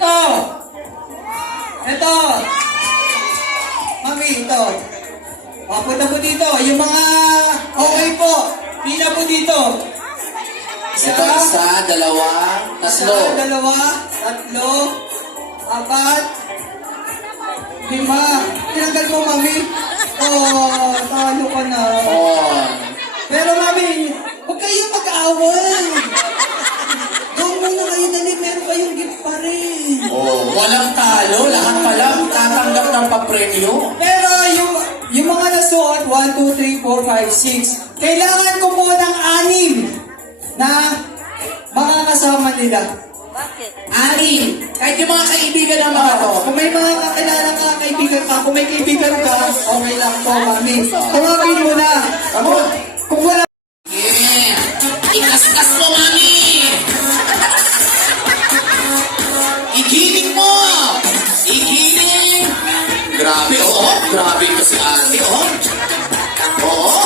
Ito. Ito. Mami, ito. Papunta po dito. Yung mga okay po. Pila po dito. Ito, isa, dalawa, tatlo. Isa, dalawa, tatlo, apat, lima. Tinanggal mo, mami. Oh, talo ka na. Oh. Pero mami, huwag kayong mag-away. Doon muna kayo dali, meron kayong gift pa rin. Oh, walang talo. Lahat pala tatanggap ng papremyo. Pero yung mga nasuot, 1, 2, 3, 4, 5, 6, kailangan ko po ng 6 na mga kasama nila. Anim. Kahit yung mga kaibigan ng mga to. Kung may mga kakilala ka, kaibigan ka, kung may kaibigan ka, okay lang po, mami. Tumapin mo na. Kung wala, Yeah. Ikaskas mo, mami. Igiling mo. Igiling. Grabe, oo. Grabe ito si ate, oo. Oo.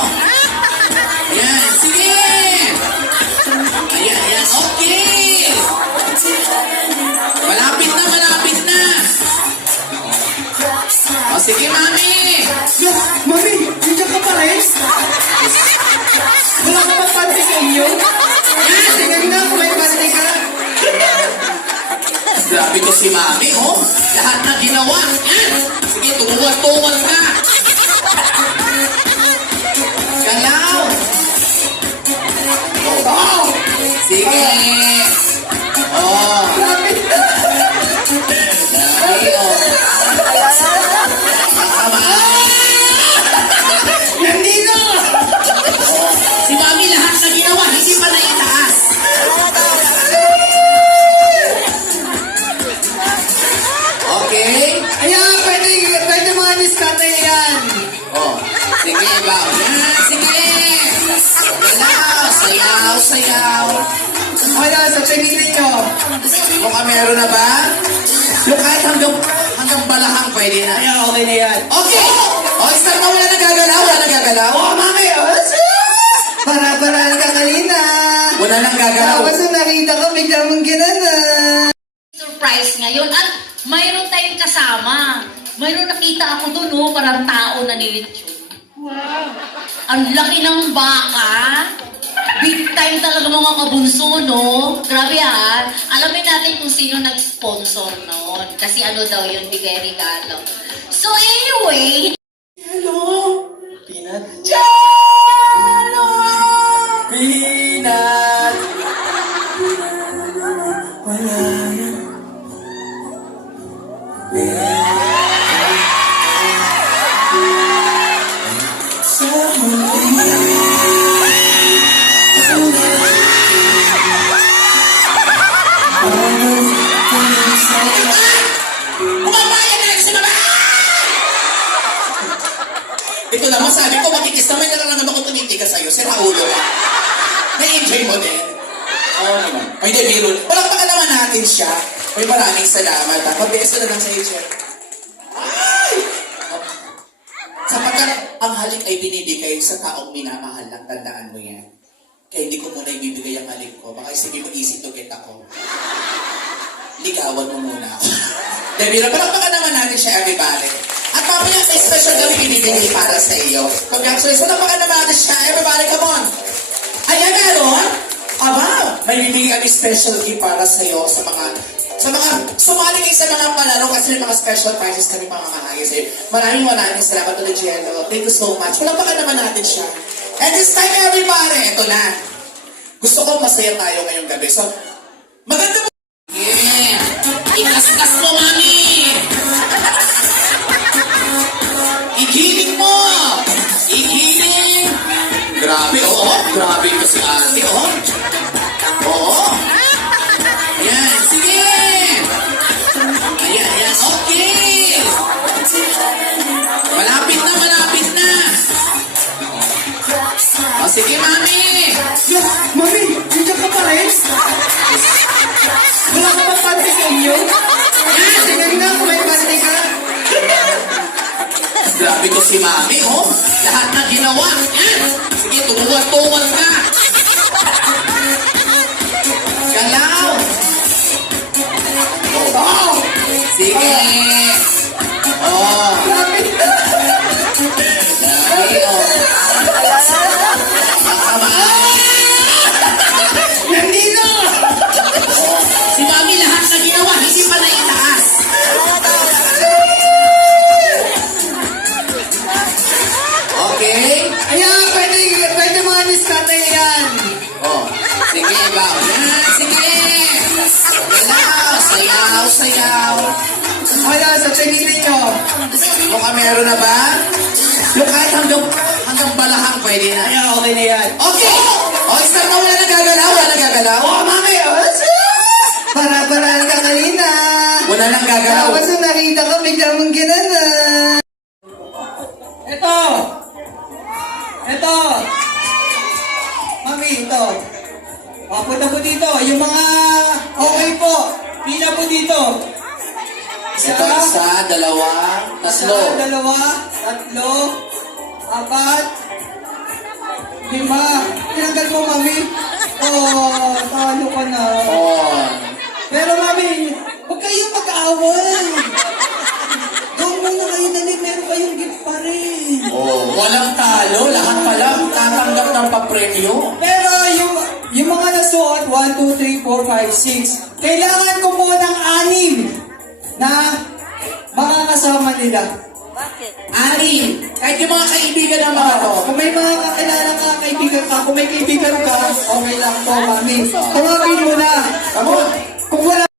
Ayan, sige. Ayan, ayan. Okay. Malapit na, malapit na. O, sige, mami. mami, nandiyan ka pa rin? Wala ka pa panty sa inyo? Tingnan na kung may panty ka. Grabe ko si mami, oh. Lahat na ginawa. Yan. Sige, tumuwat-tuwat ka. Galaw. Oh. Sige. Oh. Grabe, oh. Tama. Nandito! Si mami lahat na ginawa, hindi pa na itaas. Okay? Ayan, pwede mga diskarte yan. Oh, sige, baw. Yan, sige. Galaw, sayaw, sayaw. Wala, sa pinili nyo. Mukhang meron na ba? Yung kahit hanggang balahang pwede na. Ayan, okay na yan. Okay! O, start mo, wala nagagalaw, wala nagagalaw. Oh, mami, para ka kanina. Wala nang gagalaw. Tapos nung nakita ko, bigla mong ginana. Surprise ngayon at mayroon tayong kasama. Mayroon nakita ako doon, oh, parang tao na nilitsyon. Wow! Ang laki ng baka. Big time talaga mga kabunso, no? Grabe ha. Alamin natin kung sino nag-sponsor noon. Kasi ano daw yun, bigay regalo. So anyway, Hello! Peanut. Jello! Peanut! Wala na. Sa Bumabayan na sa baba! Ito naman, sabi ko, makikis naman na lang naman ako tumitigas sa'yo. Sira ulo ka. Na-enjoy mo din. Oo naman. Ay, di, biro. Palakpakan naman natin siya. May maraming salamat. Pag-beso na lang sa'yo, Chef. Ay! Sapagkat ang halik ay binibigay sa taong minamahal lang, tandaan mo yan. Kaya hindi ko muna ibibigay ang halik ko. Baka isipin mo, easy to get ako. Ligawan mo muna ako. Debira, palakpakan naman natin siya, everybody. At mamaya may special gawin binibigay para sa iyo. Congratulations. Palakpakan naman natin siya, everybody, come on. Ayan, meron? Aba, may bibigay kami special gift para sa iyo sa mga sumali kayo sa mga palaro kasi may mga special prizes kami mamamahagi sa iyo. Maraming salamat ulit, Jello. Thank you so much. Palakpakan naman natin siya. And this time, everybody, ito na. Gusto ko masaya tayo ngayong gabi. So, maganda mo. Yeah. Ikaskas mo, mami. Igiling mo. Igiling. Grabe, oo. Grabe ito si ate, oo. Oo. Ayan, sige. Ayan, ayan. Okay. Malapit na, malapit na. O, sige, mami. Mami, nandiyan ka pa rin? Wala ka pa panty sa inyo? Tingnan na kung may panty ka. Grabe ko si mami, oh. Lahat na ginawa. Yan. Sige, tumuwat-tuwat ka. Galaw. Oh. Sige. Oh. Dami, oh. Tama. Nandito! Si Mami lahat na ginawa, hindi pa na itaas. Okay? Ayan, pwede mga diskarte yan. Oh, sige, ikaw. Yan, sige. Sayaw, sayaw, sayaw. Ano, sa tingin ninyo? Mukhang meron na ba? Yung kahit hanggang balahang pwede na. Ayan, okay na yan. Okay! O, start na, wala nagagalaw, wala nagagalaw. Oh, mami! Para ka kanina. Wala nang gagalaw. Tapos nung nakita ko, bigla mong ginana. Ito! Ito! Mami, ito. Papunta po dito. Yung mga okay po. Pila po dito. Ito, isa, dalawa, tatlo. Isa, dalawa, tatlo, apat, lima. Tinanggal mo, mami. Oh, talo ka na. Oh. Pero mami, huwag kayong mag-aaway. Doon muna kayo dali, meron kayong gift pa rin. Oh, walang talo. Lahat pala tatanggap ng papremyo. Pero yung mga nasuot, 1, 2, 3, 4, 5, 6, kailangan ko po ng 6 na makakasama nila. Ani, kahit yung mga kaibigan ng mga to. Kung may mga kakilala ka, kaibigan ka, kung may kaibigan ka, okay lang po, mami. Tumawagin mo na. Kung wala